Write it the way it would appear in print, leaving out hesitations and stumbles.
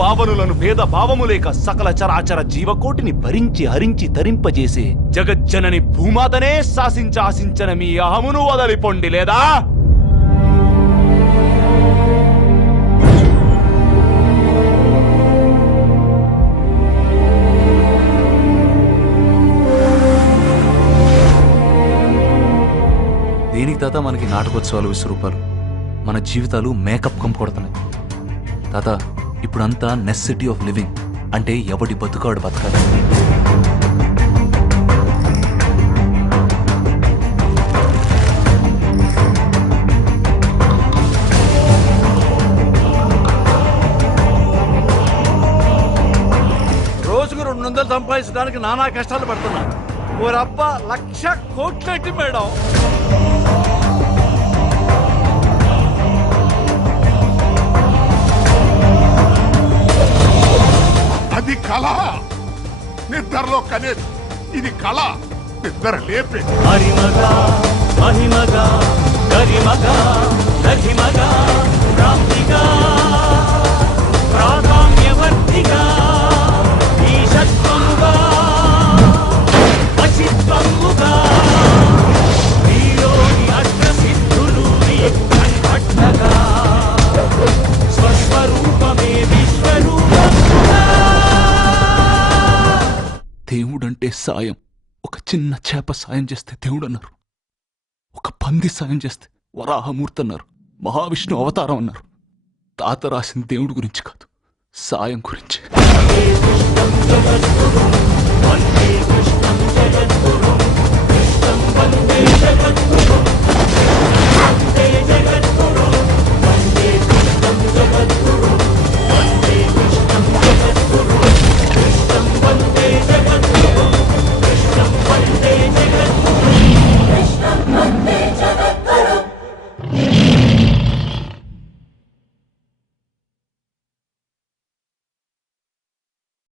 పావనులను భేద భావము లేక సకల చరాచర జీవకోటిని భరించి హరించి తరింపజేసే జగజ్జనని భూమాతనే శాసించాసించన మీ అహమును వదలిపొండి లేదా? దేనికి తాత మనకి నాటకోత్సవాలు విశ్వరూపాలు? మన జీవితాలు మేకప్ కంపకొడుతున్నాయి తాత. ఇప్పుడంతా నెసెసిటీ ఆఫ్ లివింగ్, అంటే ఎవడి బతుకాడు బతకాలి. రోజుకు 200 సంపాదించడానికి నానా కష్టాలు పడుతున్నా. ఓరబ్బా 1,00,000 కోట్లేంటి మేడం? అది కళ, నిద్రలో కనేది. ఇది కళ, నిద్ర లేపే. హరిమగా మహిమగా గరిమగా రహిమగా ప్రాప్తిగా ప్రాకామ్యవర్తిగా ఈశత్వముగా వశిత్వముగా వీరోని అష్టసిద్ధులు భట్టగా స్వస్వరూపమే విశ్వరూపముగా. దేవుడంటే సాయం. ఒక చిన్న చేప సాయం చేస్తే దేవుడు అన్నారు, ఒక పంది సాయం చేస్తే వరాహమూర్తి అన్నారు, మహావిష్ణు అవతారం అన్నారు. తాత రాసిన దేవుడి గురించి కాదు, సాయం గురించి. వందే కృష్ణం జగద్గురుం కృష్ణం వందే జగద్గురుం